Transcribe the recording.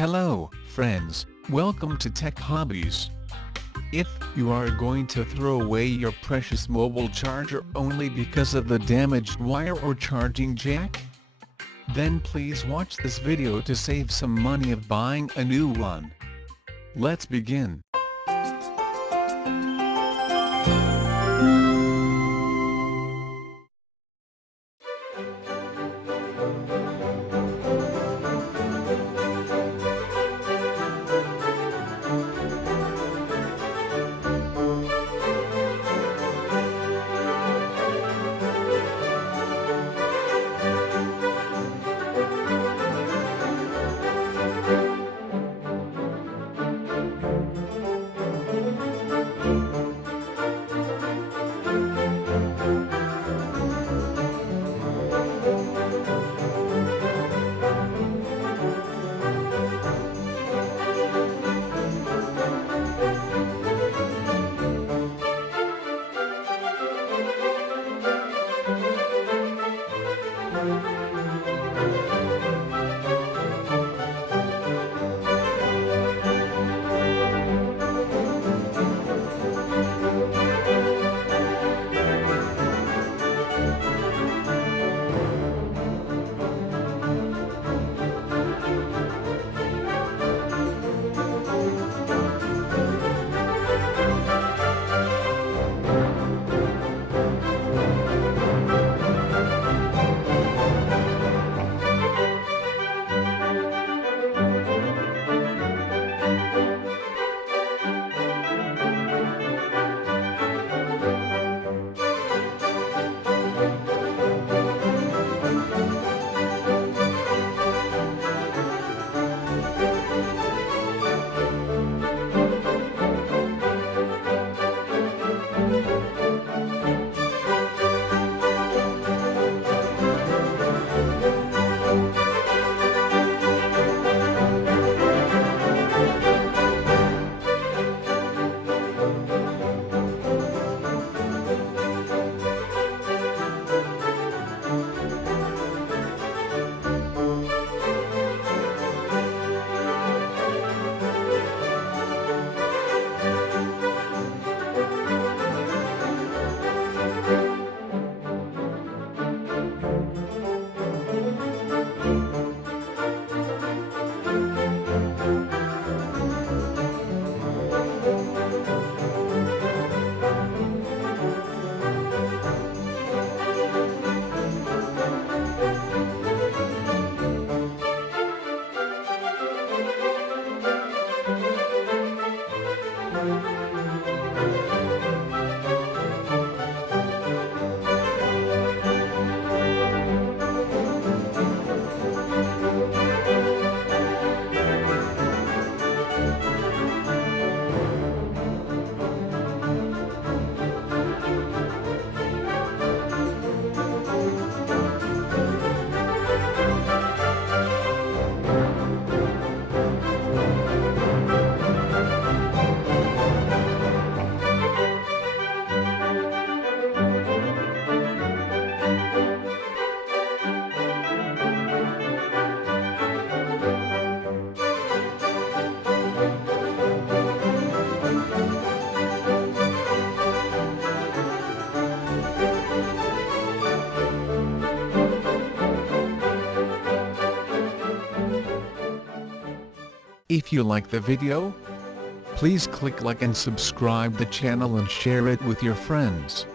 Hello, friends, welcome to Tech Hobbies. If you are going to throw away your precious mobile charger only because of the damaged wire or charging jack, then please watch this video to save some money of buying a new one. Let's begin. If you like the video, please click like and subscribe the channel and share it with your friends.